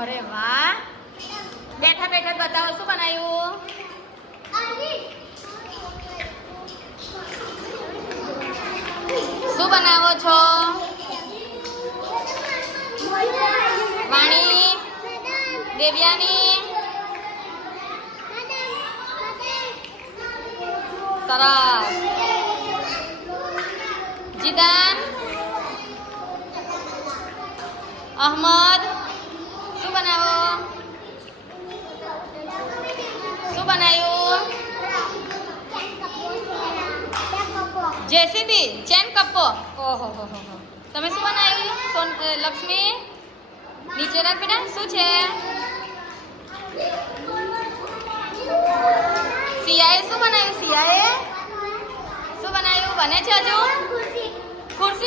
અરે વાહ, બેઠા બેઠા બતાવો શું બનાવ્યું? શું બનાવો છો? વાણી, દેવ્યાની, સરસ. જીદાન, અહમદ, શું બનાવો? શું બનાવ્યું? જેસીબી, ચેન કપ્પો. ઓહો હો હો. તમે શું બનાવ્યું? લક્ષ્મી, નીચે રાખ બેટા. શું છે? સિયાએ શું બનાવ્યું? સિયાએ શું બનાવ્યું? બને છે હજુ? ખુરશી